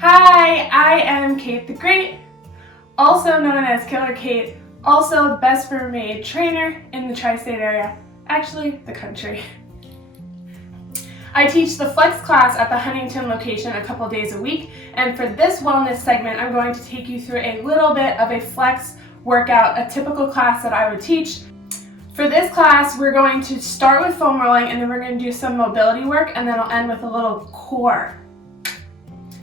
Hi, I am Kate the Great, also known as Killer Kate, also best for maid trainer in the tri-state area, actually the country. I teach the flex class at the Huntington location a couple days a week, and for this wellness segment I'm going to take you through a little bit of a flex workout, a typical class that I would teach. For this class we're going to start with foam rolling, and then we're going to do some mobility work, and then I'll end with a little core.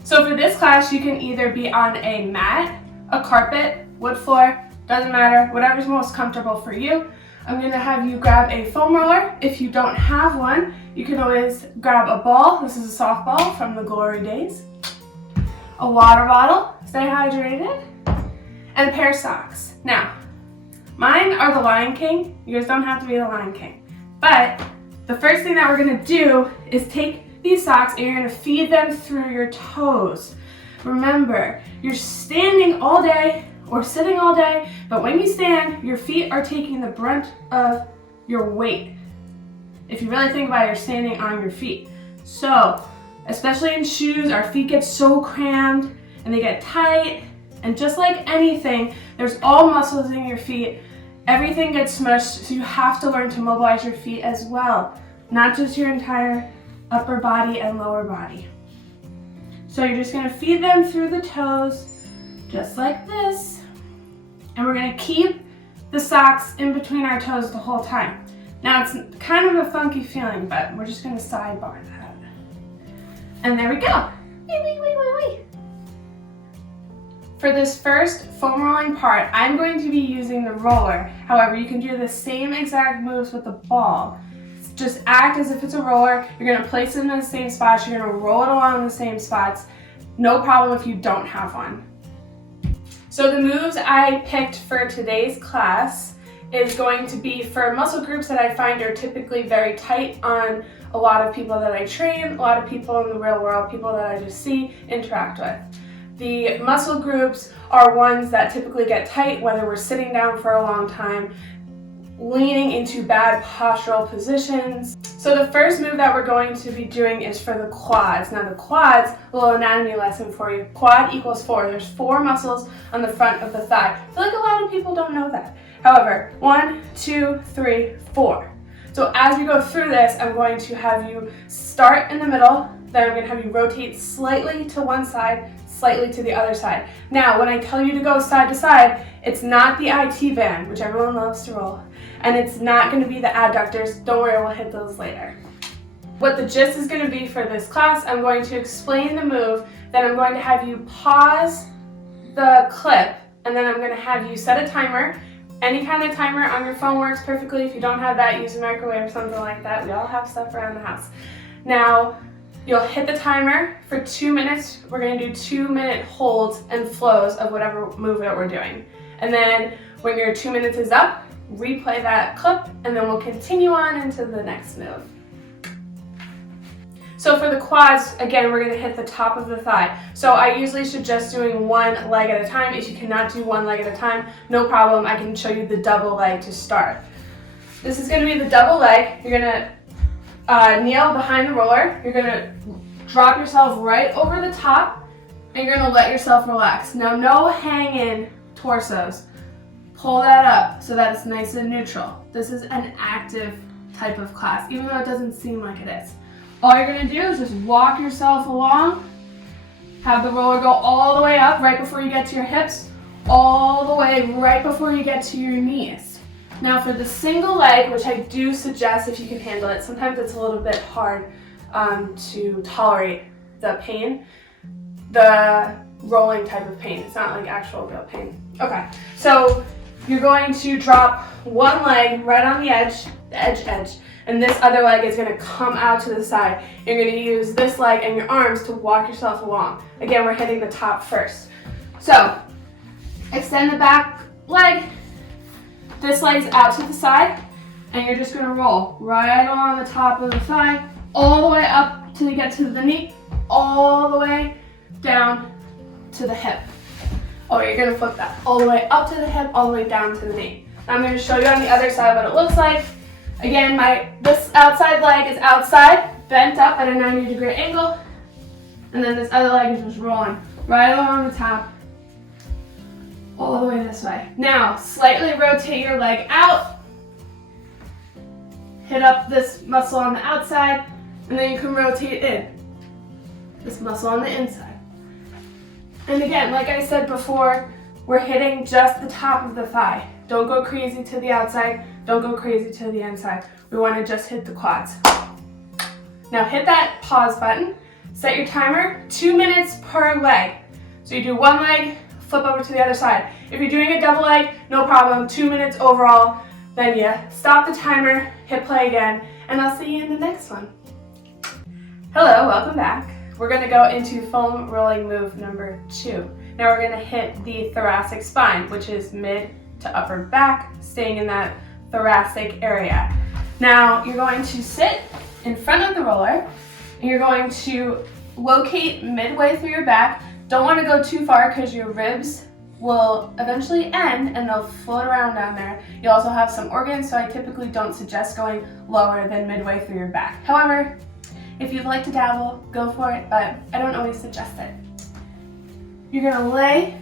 So for this class you can either be on a mat, a carpet, wood floor, doesn't matter, whatever's most comfortable for you. I'm going to have you grab a foam roller. If you don't have one, you can always grab a ball. This is a softball from the glory days. A water bottle, stay hydrated, and a pair of socks. Now, mine are the Lion King. You guys don't have to be the Lion King. But the first thing that we're going to do is take these socks and you're going to feed them through your toes. Remember, you're standing all day or sitting all day, but when you stand, your feet are taking the brunt of your weight. If you really think about it, you're standing on your feet. So, especially in shoes, our feet get so crammed and they get tight, and just like anything, there's all muscles in your feet. Everything gets smushed, so you have to learn to mobilize your feet as well, not just your entire upper body and lower body. So you're just gonna feed them through the toes, just like this. And we're gonna keep the socks in between our toes the whole time. Now it's kind of a funky feeling, but we're just gonna sidebar that. And there we go. Wee. For this first foam rolling part, I'm going to be using the roller. However, you can do the same exact moves with the ball. Just act as if it's a roller. You're gonna place it in the same spots. You're gonna roll it along in the same spots. No problem if you don't have one. So the moves I picked for today's class is going to be for muscle groups that I find are typically very tight on a lot of people that I train, a lot of people in the real world, people that I just see, interact with. The muscle groups are ones that typically get tight, whether we're sitting down for a long time, leaning into bad postural positions. So the first move that we're going to be doing is for the quads. Now the quads, a little anatomy lesson for you. Quad equals 4. There's 4 muscles on the front of the thigh. I feel like a lot of people don't know that. However, 1, 2, 3, 4. So as we go through this, I'm going to have you start in the middle, then I'm going to have you rotate slightly to one side, slightly to the other side. Now, when I tell you to go side to side, it's not the IT band, which everyone loves to roll, and it's not going to be the adductors. Don't worry, we'll hit those later. What the gist is going to be for this class, I'm going to explain the move, then I'm going to have you pause the clip, and then I'm going to have you set a timer. Any kind of timer on your phone works perfectly. If you don't have that, use a microwave or something like that. We all have stuff around the house. Now, you'll hit the timer for 2 minutes. We're going to do 2-minute holds and flows of whatever move that we're doing. And then when your 2 minutes is up, replay that clip, and then we'll continue on into the next move. So for the quads, again, we're going to hit the top of the thigh. So I usually suggest doing one leg at a time. If you cannot do one leg at a time, no problem. I can show you the double leg to start. This is going to be the double leg. You're going to kneel behind the roller. You're going to drop yourself right over the top, and you're going to let yourself relax. Now, no hang-in torsos. Pull that up so that it's nice and neutral. This is an active type of class, even though it doesn't seem like it is. All you're going to do is just walk yourself along, have the roller go all the way up right before you get to your hips, all the way right before you get to your knees. Now for the single leg, which I do suggest if you can handle it, sometimes it's a little bit hard to tolerate the pain, the rolling type of pain. It's not like actual real pain. Okay, so you're going to drop one leg right on the edge, and this other leg is going to come out to the side. You're going to use this leg and your arms to walk yourself along. Again, we're hitting the top first. So, extend the back leg. This leg's out to the side, and you're just going to roll right along the top of the thigh, all the way up till you get to the knee, all the way down to the hip. Oh, you're going to flip that all the way up to the hip, all the way down to the knee. Now I'm going to show you on the other side what it looks like. Again, this outside leg is outside, bent up at a 90-degree angle, And then this other leg is just rolling right along the top, all the way this way. Now, slightly rotate your leg out. Hit up this muscle on the outside, and then you can rotate in. This muscle on the inside. And again, like I said before, we're hitting just the top of the thigh. Don't go crazy to the outside. Don't go crazy to the inside. We want to just hit the quads. Now hit that pause button. Set your timer, 2 minutes per leg. So you do one leg, flip over to the other side. If you're doing a double leg, no problem, 2 minutes overall. Then you stop the timer, hit play again, and I'll see you in the next one. Hello, welcome back. We're gonna go into foam rolling move number 2. Now we're gonna hit the thoracic spine, which is mid to upper back, staying in that thoracic area. Now you're going to sit in front of the roller, and you're going to locate midway through your back. Don't want to go too far because your ribs will eventually end and they'll float around down there. You also have some organs, so I typically don't suggest going lower than midway through your back. However, if you'd like to dabble, go for it, but I don't always suggest it. You're gonna lay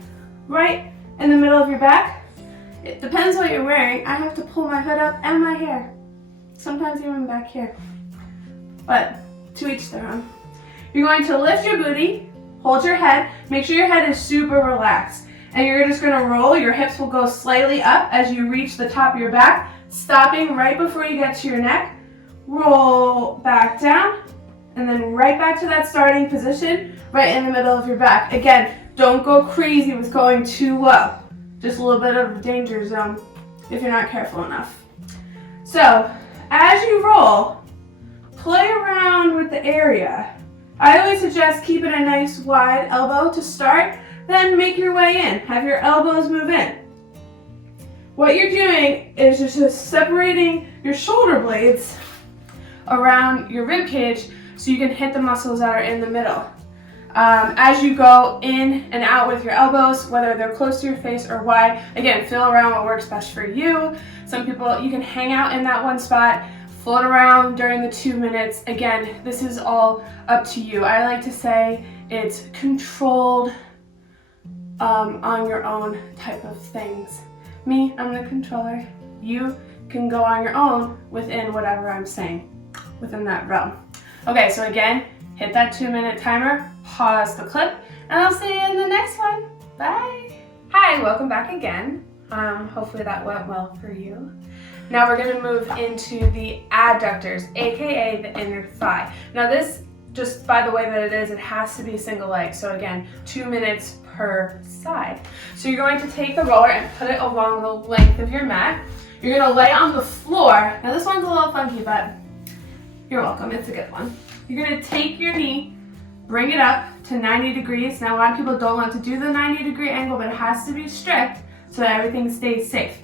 right in the middle of your back. It depends what you're wearing. I have to pull my hood up and my hair. Sometimes even back here. But to each their own. You're going to lift your booty, hold your head, make sure your head is super relaxed. And you're just gonna roll, your hips will go slightly up as you reach the top of your back, stopping right before you get to your neck. Roll back down, and then right back to that starting position, right in the middle of your back. Again, don't go crazy with going too low. Just a little bit of a danger zone if you're not careful enough. So, as you roll, play around with the area. I always suggest keeping a nice wide elbow to start, then make your way in. Have your elbows move in. What you're doing is just separating your shoulder blades around your rib cage so you can hit the muscles that are in the middle. As you go in and out with your elbows, whether they're close to your face or wide, again, feel around what works best for you. Some people, you can hang out in that one spot, float around during the 2 minutes. Again, this is all up to you. I like to say it's controlled on your own type of things. Me, I'm the controller. You can go on your own within whatever I'm saying, within that realm. Okay, so again, hit that 2 minute timer, pause the clip, and I'll see you in the next one. Bye. Hi, welcome back again. Hopefully that went well for you. Now we're gonna move into the adductors, AKA the inner thigh. Now this, just by the way that it is, it has to be single leg. So again, 2 minutes per side. So you're going to take the roller and put it along the length of your mat. You're gonna lay on the floor. Now this one's a little funky, but you're welcome, it's a good one. You're gonna take your knee, bring it up to 90 degrees. Now a lot of people don't want to do the 90-degree angle, but it has to be strict so that everything stays safe.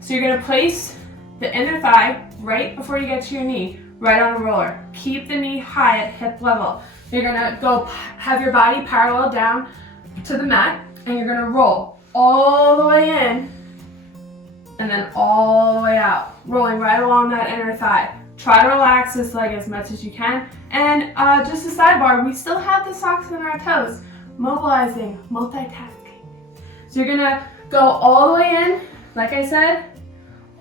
So you're gonna place the inner thigh right before you get to your knee, right on the roller. Keep the knee high at hip level. You're gonna go have your body parallel down to the mat, and you're gonna roll all the way in and then all the way out, rolling right along that inner thigh. Try to relax this leg as much as you can. And just a sidebar, we still have the socks on our toes, mobilizing, multitasking. So you're gonna go all the way in, like I said,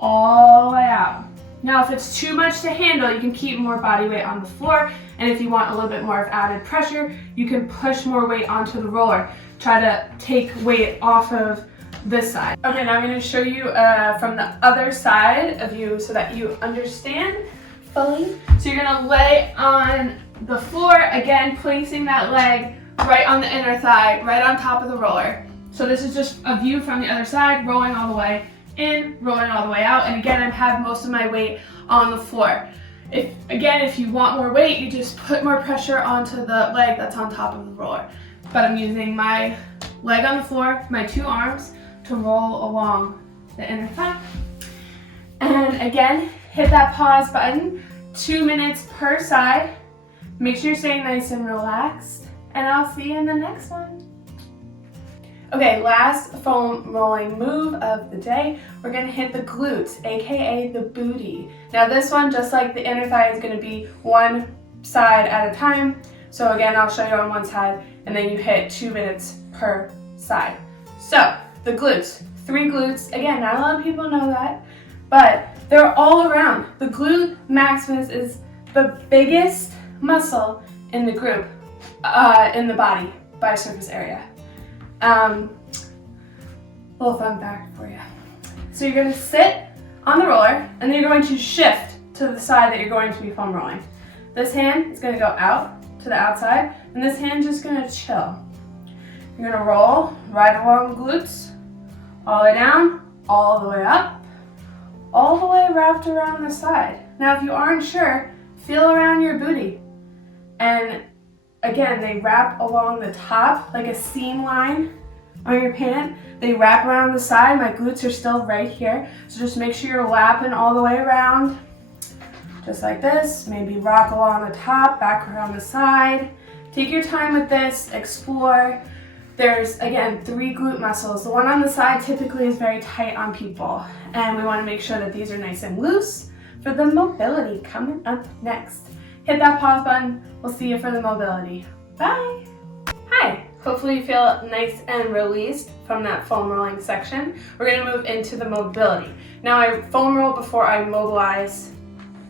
all the way out. Now, if it's too much to handle, you can keep more body weight on the floor. And if you want a little bit more of added pressure, you can push more weight onto the roller. Try to take weight off of this side. Okay, now I'm going to show you from the other side of you so that you understand fully. So you're going to lay on the floor, again, placing that leg right on the inner thigh, right on top of the roller. So this is just a view from the other side, rolling all the way in, rolling all the way out, and again, I have most of my weight on the floor. If you want more weight, you just put more pressure onto the leg that's on top of the roller. But I'm using my leg on the floor, my 2 arms, to roll along the inner thigh. And again, hit that pause button, 2 minutes per side. Make sure you're staying nice and relaxed, and I'll see you in the next one. Okay, last foam rolling move of the day, we're gonna hit the glutes, AKA the booty. Now this one, just like the inner thigh, is gonna be one side at a time. So again, I'll show you on one side, and then you hit 2 minutes per side. So the glutes, 3 glutes. Again, not a lot of people know that, but they're all around. The glute maximus is the biggest muscle in the group, in the body by surface area. Little fun fact for you. So you're going to sit on the roller, and then you're going to shift to the side that you're going to be foam rolling. This hand is going to go out to the outside, and this hand's just going to chill. You're going to roll right along the glutes, all the way down, all the way up, all the way wrapped around the side. Now, if you aren't sure, feel around your booty. And again, they wrap along the top like a seam line on your pant. They wrap around the side. My glutes are still right here. So just make sure you're lapping all the way around. Just like this. Maybe rock along the top, back around the side. Take your time with this, explore. There's, again, 3 glute muscles. The one on the side typically is very tight on people. And we want to make sure that these are nice and loose for the mobility coming up next. Hit that pause button. We'll see you for the mobility. Bye. Hi. Hopefully you feel nice and released from that foam rolling section. We're going to move into the mobility. Now I foam roll before I mobilize,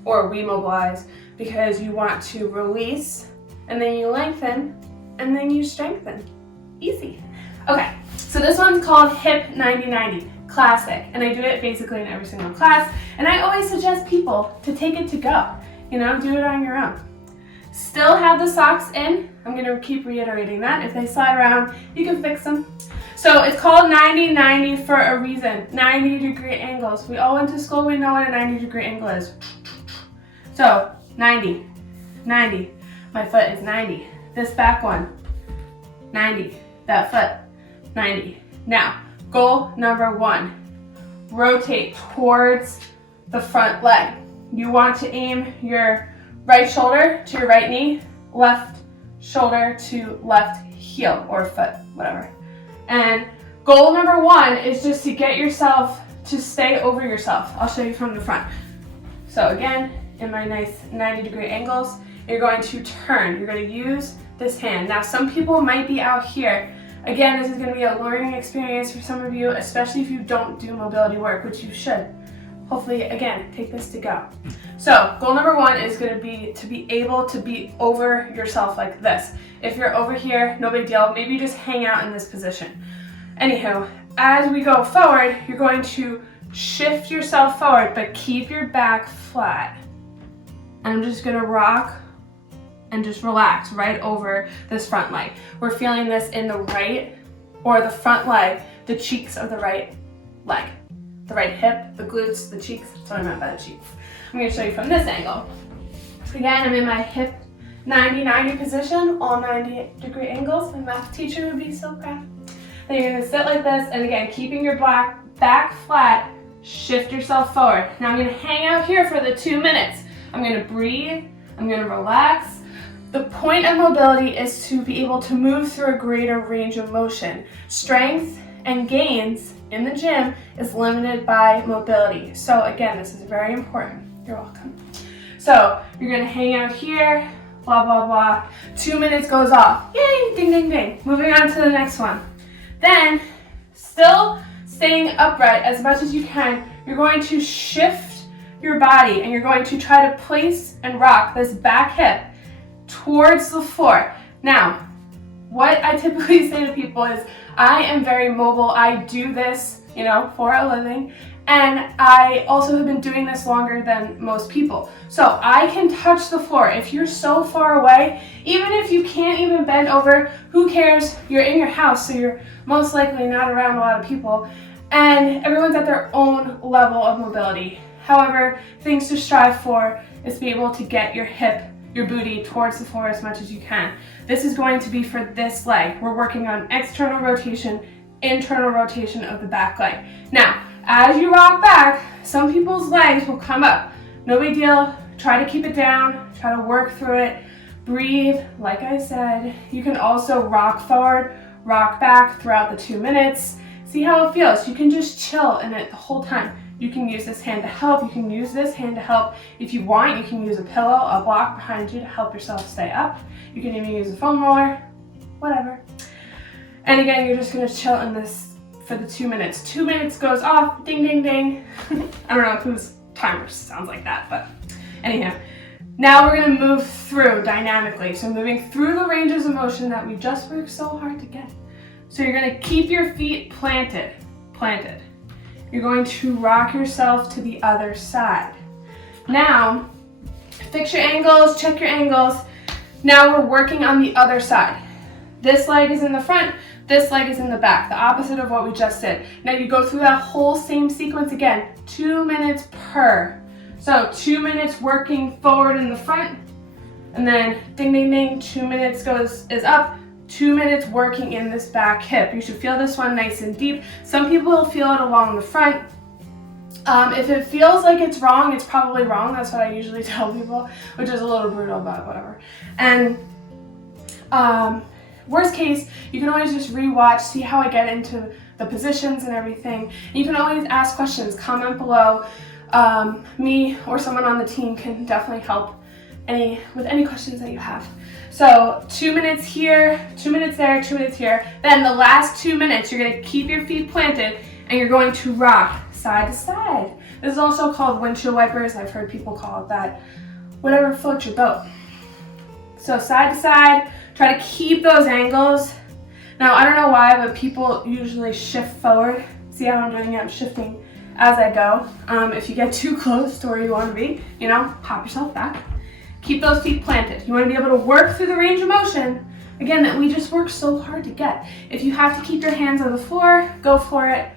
or we mobilize, because you want to release, and then you lengthen, and then you strengthen. Easy. Okay, so this one's called hip 90-90, classic, and I do it basically in every single class, and I always suggest people to take it to go. You know, do it on your own. Still have the socks in. I'm going to keep reiterating that. If they slide around, you can fix them. So it's called 90-90 for a reason. 90-degree angles. We all went to school, we know what a 90-degree angle is. So 90, 90. My foot is 90. This back one, 90. That foot, 90. Now, goal number 1, rotate towards the front leg. You want to aim your right shoulder to your right knee, left shoulder to left heel or foot, whatever. And goal number 1 is just to get yourself to stay over yourself. I'll show you from the front. So again, in my nice 90-degree angles, you're going to turn. You're going to use this hand. Now, some people might be out here. Again, this is going to be a learning experience for some of you, especially if you don't do mobility work, which you should. Hopefully, again, take this to go. So goal number 1 is going to be able to be over yourself like this. If you're over here, no big deal. Maybe just hang out in this position. Anywho, as we go forward, you're going to shift yourself forward, but keep your back flat. And I'm just going to rock and just relax right over this front leg. We're feeling this in the right or the front leg, the cheeks of the right leg. The right hip, the glutes, the cheeks. That's what I meant by the cheeks. I'm going to show you from this angle. Again, I'm in my hip 90-90 position, all 90-degree angles. My math teacher would be so proud. Then you're going to sit like this, and again, keeping your back flat, shift yourself forward. Now I'm going to hang out here for the 2 minutes. I'm going to breathe. I'm going to relax. The point of mobility is to be able to move through a greater range of motion. Strength and gains in the gym is limited by mobility. So again, this is very important. You're welcome. So you're gonna hang out here, blah, blah, blah. 2 minutes goes off. Yay, ding, ding, ding. Moving on to the next one. Then, still staying upright as much as you can, you're going to shift your body and you're going to try to place and rock this back hip towards the floor. Now, what I typically say to people is, I am very mobile. I do this, for a living. And I also have been doing this longer than most people. So I can touch the floor. If you're so far away, even if you can't even bend over, who cares? You're in your house, so you're most likely not around a lot of people. And everyone's at their own level of mobility. However, things to strive for is to be able to get your hip, your booty towards the floor as much as you can. This is going to be for this leg. We're working on external rotation, internal rotation of the back leg. Now, as you rock back, some people's legs will come up. No big deal. Try to keep it down. Try to work through it. Breathe, like I said. You can also rock forward, rock back throughout the 2 minutes. See how it feels. You can just chill in it the whole time. You can use this hand to help. You can use this hand to help. If you want, you can use a pillow, a block behind you to help yourself stay up. You can even use a foam roller, whatever. And again, you're just gonna chill in this for the 2 minutes. 2 minutes goes off, ding, ding, ding. I don't know whose timer sounds like that, but anyhow. Now we're gonna move through dynamically. So moving through the ranges of motion that we just worked so hard to get. So you're gonna keep your feet planted. You're going to rock yourself to the other side. Now, fix your angles, check your angles. Now we're working on the other side. This leg is in the front, this leg is in the back, the opposite of what we just did. Now you go through that whole same sequence again, 2 minutes per. So 2 minutes working forward in the front, and then ding, ding, ding, 2 minutes is up, 2 minutes working in this back hip. You should feel this one nice and deep. Some people will feel it along the front. If it feels like it's wrong, it's probably wrong. That's what I usually tell people, which is a little brutal, but whatever. And worst case, you can always just re-watch, see how I get into the positions and everything. And you can always ask questions, comment below. Me or someone on the team can definitely help with any questions that you have. So 2 minutes here, 2 minutes there, 2 minutes here. Then the last 2 minutes, you're gonna keep your feet planted and you're going to rock side to side. This is also called windshield wipers. I've heard people call it that. Whatever floats your boat. So side to side, try to keep those angles. Now I don't know why, but people usually shift forward. See how I'm doing it? I'm shifting as I go. If you get too close to where you want to be, pop yourself back. Keep those feet planted. You want to be able to work through the range of motion, again, that we just worked so hard to get. If you have to keep your hands on the floor, go for it.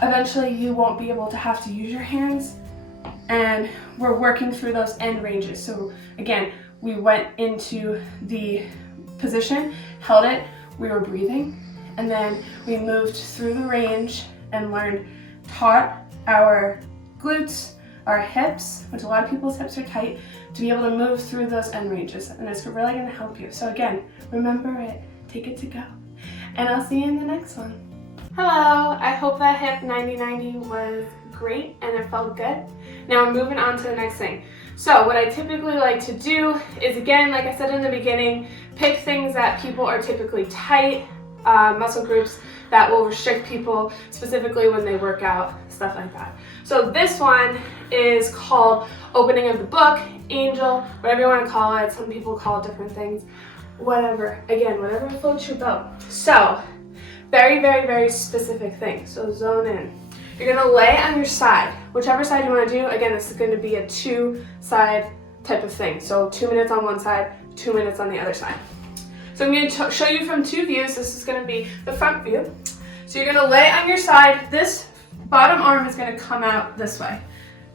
Eventually you won't be able to have to use your hands, and we're working through those end ranges. So again, we went into the position, held it, we were breathing, and then we moved through the range and taught our glutes, our hips, which a lot of people's hips are tight, to be able to move through those end ranges, and it's really going to help you. So again, remember it, take it to go, and I'll see you in the next one. Hello, I hope that hip 90-90 was great and it felt good. Now we're moving on to the next thing. So what I typically like to do is, again, like I said in the beginning, pick things that people are typically tight, muscle groups that will restrict people specifically when they work out, stuff like that. So this one is called opening of the book, angel, whatever you want to call it. Some people call it different things, whatever. Again, whatever floats your boat. So very, very, very specific thing. So zone in. You're gonna lay on your side, whichever side you want to do. Again, this is going to be a 2-side type of thing. So 2 minutes on one side, 2 minutes on the other side. So I'm going to show you from 2 views. This is going to be the front view. So you're going to lay on your side. This bottom arm is going to come out this way.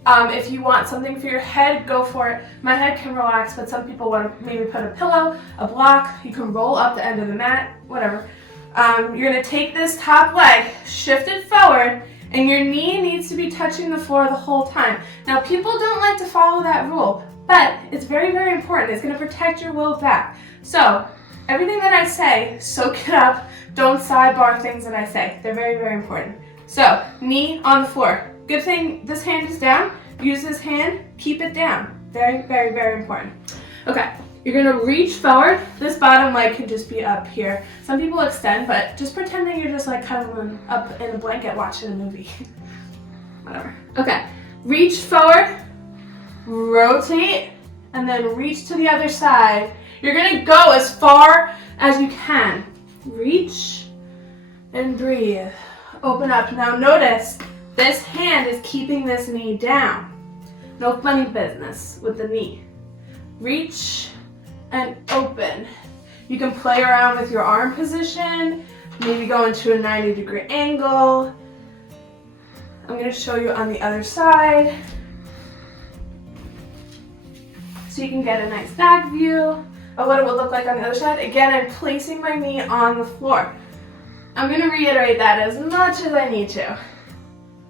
If you want something for your head, go for it. My head can relax, but some people want to maybe put a pillow, a block. You can roll up the end of the mat, whatever. You're going to take this top leg, shift it forward, and your knee needs to be touching the floor the whole time. Now, people don't like to follow that rule, but it's very, very important. It's going to protect your low back. So everything that I say, soak it up. Don't sidebar things that I say. They're very, very important. So knee on the floor. Good thing this hand is down. Use this hand, keep it down. Very, very, very important. Okay, you're gonna reach forward. This bottom leg can just be up here. Some people extend, but just pretend that you're just like cuddling up in a blanket watching a movie. Whatever. Okay, reach forward, rotate, and then reach to the other side. You're gonna go as far as you can. Reach and breathe. Open up. Now notice, this hand is keeping this knee down. No funny business with the knee. Reach and open. You can play around with your arm position, maybe go into a 90-degree angle. I'm going to show you on the other side so you can get a nice back view of what it would look like on the other side. Again, I'm placing my knee on the floor. I'm going to reiterate that as much as I need to.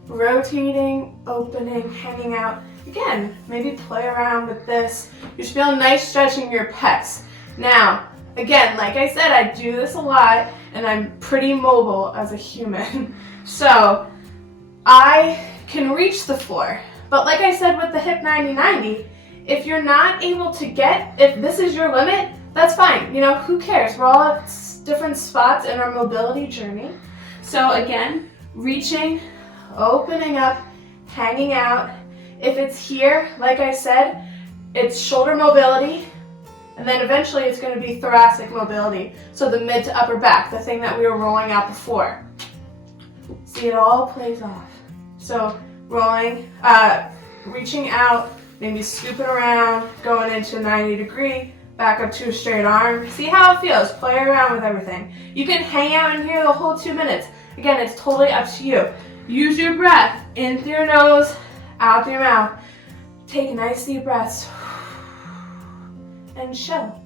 Rotating, opening, hanging out. Again, maybe play around with this. You should feel nice stretching your pecs. Now, again, like I said, I do this a lot and I'm pretty mobile as a human. So I can reach the floor. But like I said with the hip 90-90, if you're not able to if this is your limit, that's fine. You know, who cares? We're all at different spots in our mobility journey. So again, reaching, opening up, hanging out. If it's here, like I said, it's shoulder mobility, and then eventually it's going to be thoracic mobility. So the mid to upper back, the thing that we were rolling out before. See, it all plays off. So rolling, reaching out, maybe scooping around, going into 90-degree, back up to a straight arm. See how it feels. Play around with everything. You can hang out in here the whole 2 minutes. Again, it's totally up to you. Use your breath in through your nose, out through your mouth. Take nice deep breaths and chill.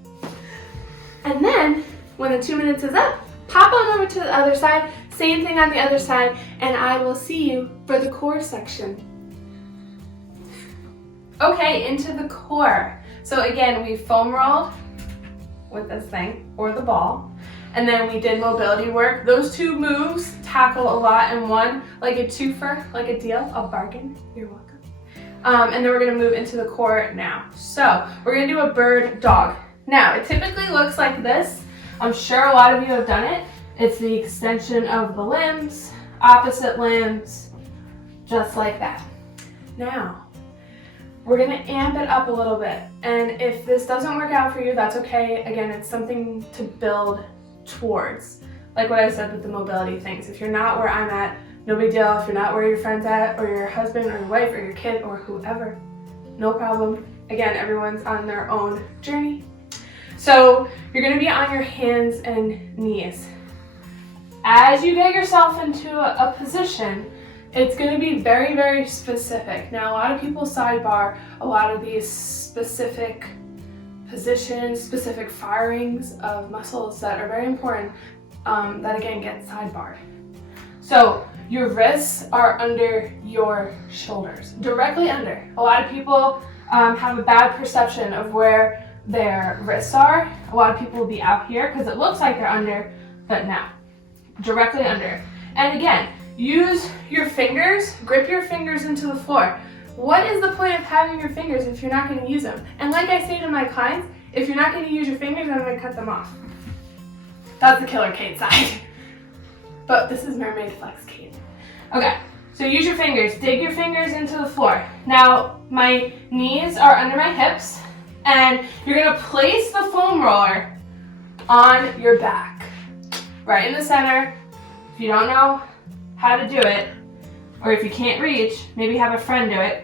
And then, when the 2 minutes is up, pop on over to the other side. Same thing on the other side, and I will see you for the core section. Okay, into the core. So again, we foam rolled with this thing, or the ball, and then we did mobility work. Those two moves tackle a lot in one, like a twofer, like a deal, a bargain. You're welcome. And then we're gonna move into the core now. So we're gonna do a bird dog. Now, it typically looks like this. I'm sure a lot of you have done it. It's the extension of the limbs, opposite limbs, just like that. Now, we're gonna amp it up a little bit. And if this doesn't work out for you, that's okay. Again, it's something to build towards. Like what I said with the mobility things. If you're not where I'm at, no big deal. If you're not where your friend's at, or your husband or your wife or your kid or whoever, no problem. Again, everyone's on their own journey. So you're gonna be on your hands and knees. As you get yourself into a position, it's gonna be very, very specific. Now, a lot of people sidebar a lot of these specific positions, specific firings of muscles that are very important, that again get sidebarred. So your wrists are under your shoulders, directly under. A lot of people have a bad perception of where their wrists are. A lot of people will be out here because it looks like they're under, but no, directly under. And again, use your fingers, grip your fingers into the floor. What is the point of having your fingers if you're not going to use them? And like I say to my clients, if you're not going to use your fingers, I'm going to cut them off. That's the Killer Kate side. But this is Mermaid Flex Kate. Okay, so use your fingers. Dig your fingers into the floor. Now, my knees are under my hips, and you're going to place the foam roller on your back, right in the center. If you don't know how to do it, or if you can't reach, maybe have a friend do it.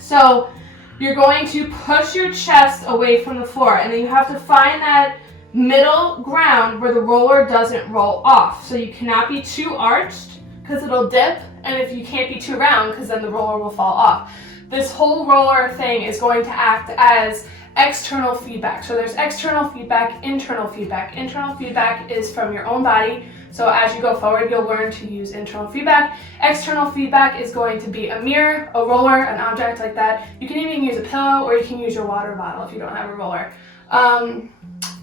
So you're going to push your chest away from the floor, and then you have to find that middle ground where the roller doesn't roll off. So you cannot be too arched because it'll dip, and if you can't be too round because then the roller will fall off. This whole roller thing is going to act as external feedback. So there's external feedback, internal feedback. Internal feedback is from your own body. So as you go forward, you'll learn to use internal feedback. External feedback is going to be a mirror, a roller, an object like that. You can even use a pillow, or you can use your water bottle if you don't have a roller.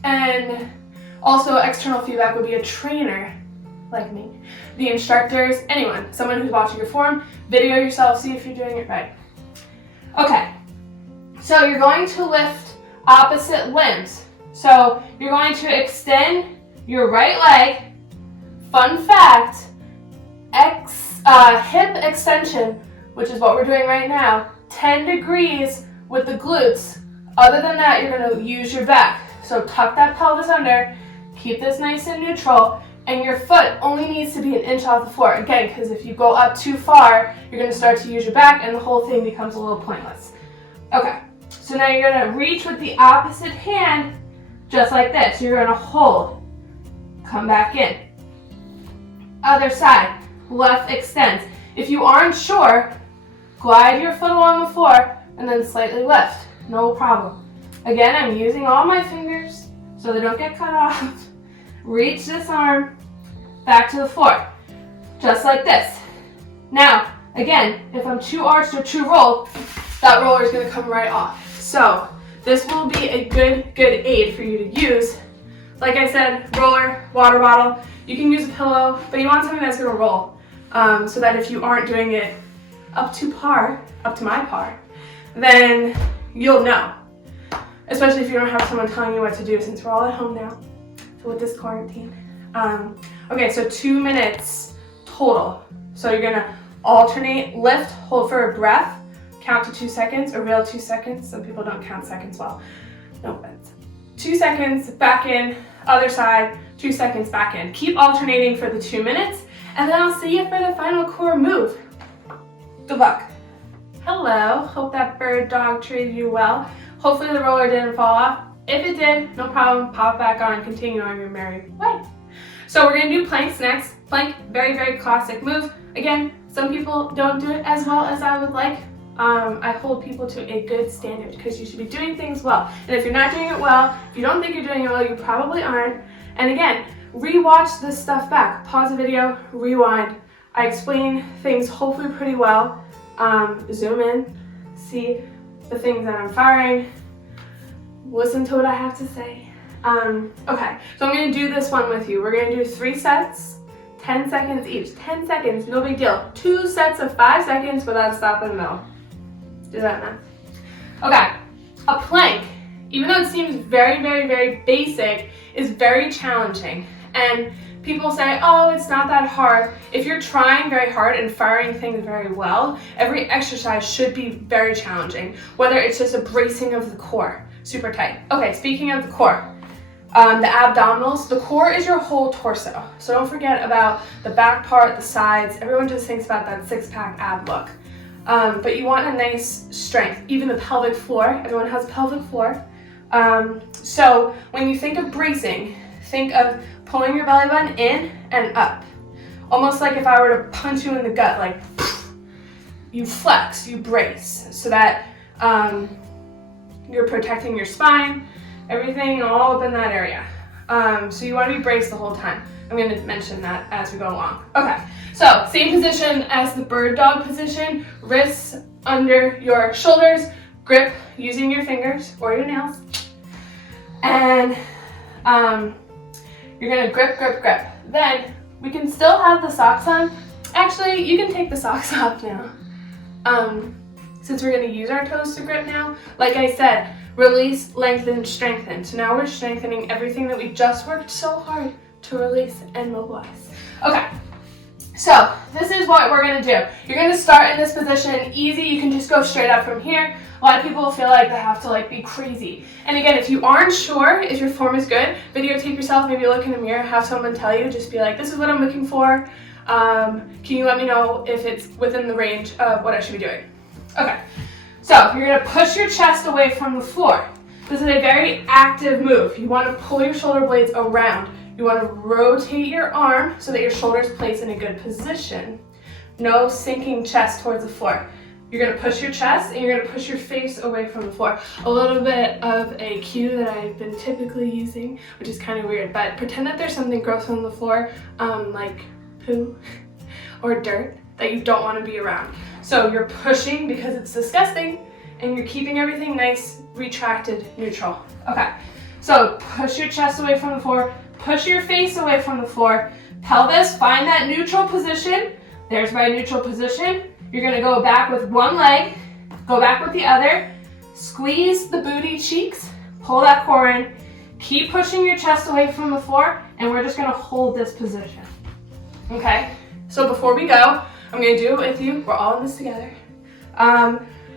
And also external feedback would be a trainer, like me, the instructors, anyone, someone who's watching your form, video yourself, see if you're doing it right. Okay, so you're going to lift opposite limbs. So you're going to extend your right leg. Fun fact, hip extension, which is what we're doing right now, 10 degrees with the glutes. Other than that, you're going to use your back. So tuck that pelvis under, keep this nice and neutral, and your foot only needs to be an inch off the floor. Again, because if you go up too far, you're going to start to use your back and the whole thing becomes a little pointless. Okay, so now you're going to reach with the opposite hand, just like this. You're going to hold, come back in. Other side, left extends. If you aren't sure, glide your foot along the floor and then slightly lift. No problem. Again, I'm using all my fingers so they don't get cut off. Reach this arm back to the floor, just like this. Now, again, if I'm too arched or too rolled, that roller is going to come right off. So this will be a good aid for you to use. Like I said, roller, water bottle. You can use a pillow, but you want something that's going to roll, so that if you aren't doing it up to my par, then you'll know. Especially if you don't have someone telling you what to do, since we're all at home now, so with this quarantine. Okay, so 2 minutes total. So you're gonna alternate, lift, hold for a breath, count to 2 seconds, a real 2 seconds. Some people don't count seconds well. No offense. 2 seconds, back in, other side, 2 seconds, back in. Keep alternating for the 2 minutes, and then I'll see you for the final core move. Good luck. Hello, hope that bird dog treated you well. Hopefully the roller didn't fall off. If it did, no problem, pop back on, continue on your merry way. So we're gonna do planks next. Plank, very, very classic move. Again, some people don't do it as well as I would like. I hold people to a good standard because you should be doing things well. And if you're not doing it well, if you don't think you're doing it well, you probably aren't. And again, rewatch this stuff back. Pause the video, rewind. I explain things hopefully pretty well. Zoom in, see the things that I'm firing, listen to what I have to say. Okay, so I'm gonna do this one with you. We're gonna do 3 sets, 10 seconds each. 10 seconds, no big deal. 2 sets of 5 seconds without a stop in the middle. Do that now. Okay, a plank, even though it seems very, very, very basic, is very challenging. And people say, oh, it's not that hard. If you're trying very hard and firing things very well, every exercise should be very challenging, whether it's just a bracing of the core, super tight. Okay, speaking of the core, the abdominals, the core is your whole torso. So don't forget about the back part, the sides. Everyone just thinks about that 6-pack ab look. But you want a nice strength, even the pelvic floor. Everyone has pelvic floor. So when you think of bracing, think of pulling your belly button in and up. Almost like if I were to punch you in the gut, like you flex, you brace, so that you're protecting your spine, everything all up in that area. So you want to be braced the whole time. I'm going to mention that as we go along. Okay, so same position as the bird dog position, wrists under your shoulders, grip using your fingers or your nails, and you're gonna grip, grip, grip. Then we can still have the socks on. Actually, you can take the socks off now. Since we're gonna use our toes to grip now, like I said, release, lengthen, strengthen. So now we're strengthening everything that we just worked so hard to release and mobilize. Okay, so this is what we're gonna do. You're gonna start in this position, easy. You can just go straight up from here. A lot of people feel like they have to be crazy. And again, if you aren't sure if your form is good, videotape yourself, maybe look in the mirror, have someone tell you, just be like, this is what I'm looking for. Can you let me know if it's within the range of what I should be doing? Okay, so you're gonna push your chest away from the floor. This is a very active move. You wanna pull your shoulder blades around. You wanna rotate your arm so that your shoulder's placed in a good position. No sinking chest towards the floor. You're gonna push your chest and you're gonna push your face away from the floor. A little bit of a cue that I've been typically using, which is kind of weird, but pretend that there's something gross on the floor, like poo or dirt that you don't wanna be around. So you're pushing because it's disgusting and you're keeping everything nice, retracted, neutral. Okay, so push your chest away from the floor, push your face away from the floor, pelvis, find that neutral position. There's my neutral position. You're gonna go back with one leg, go back with the other, squeeze the booty cheeks, pull that core in, keep pushing your chest away from the floor, and we're just gonna hold this position. Okay, so before we go, I'm gonna do it with you. We're all in this together.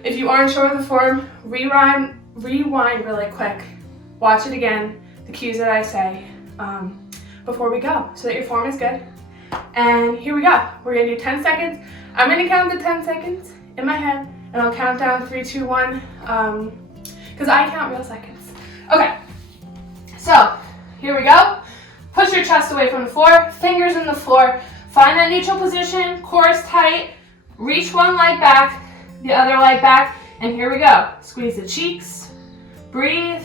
If you aren't sure of the form, rewind really quick. Watch it again, the cues that I say before we go, so that your form is good. And here we go. We're gonna do 10 seconds. I'm gonna count the 10 seconds in my head, and I'll count down 3, 2, 1, because I count real seconds. Okay, so here we go. Push your chest away from the floor, fingers in the floor, find that neutral position, core is tight, reach one leg back, the other leg back, and here we go. Squeeze the cheeks, breathe.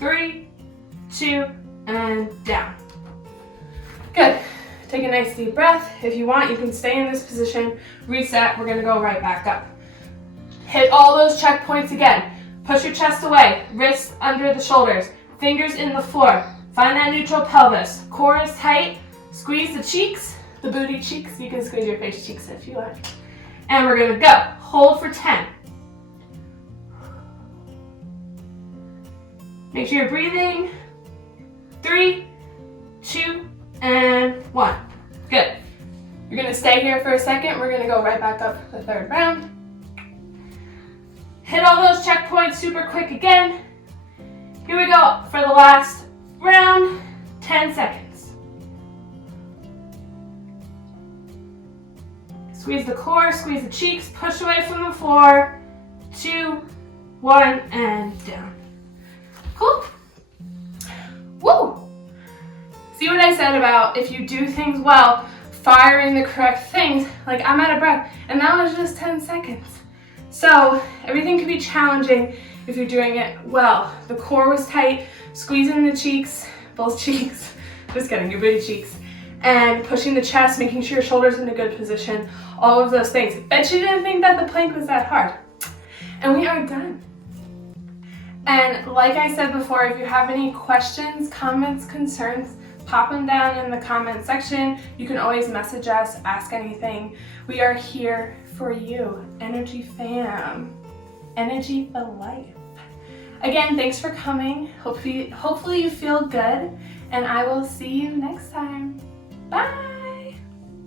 3, 2, and down. Good. Take a nice deep breath. If you want, you can stay in this position, reset, we're gonna go right back up. Hit all those checkpoints again. Push your chest away, wrists under the shoulders, fingers in the floor. Find that neutral pelvis. Core is tight, squeeze the cheeks, the booty cheeks. You can squeeze your face cheeks if you want. And we're gonna go. Hold for 10. Make sure you're breathing. 3, 2, and 1. Good. You're gonna stay here for a second. We're gonna go right back up for the third round. Hit all those checkpoints super quick again. Here we go for the last round, 10 seconds. Squeeze the core, squeeze the cheeks, push away from the floor. 2, 1, and down. Cool. Woo! See what I said about if you do things well, firing the correct things, like I'm out of breath, and that was just 10 seconds. So everything can be challenging if you're doing it well. The core was tight, squeezing the cheeks, both cheeks, just kidding, your booty cheeks, and pushing the chest, making sure your shoulder's in a good position, all of those things. Bet you didn't think that the plank was that hard. And we are done. And like I said before, if you have any questions, comments, concerns, pop them down in the comment section. You can always message us, ask anything. We are here for you. Energy fam. Energy for life. Again, thanks for coming. Hopefully you feel good, and I will see you next time. Bye!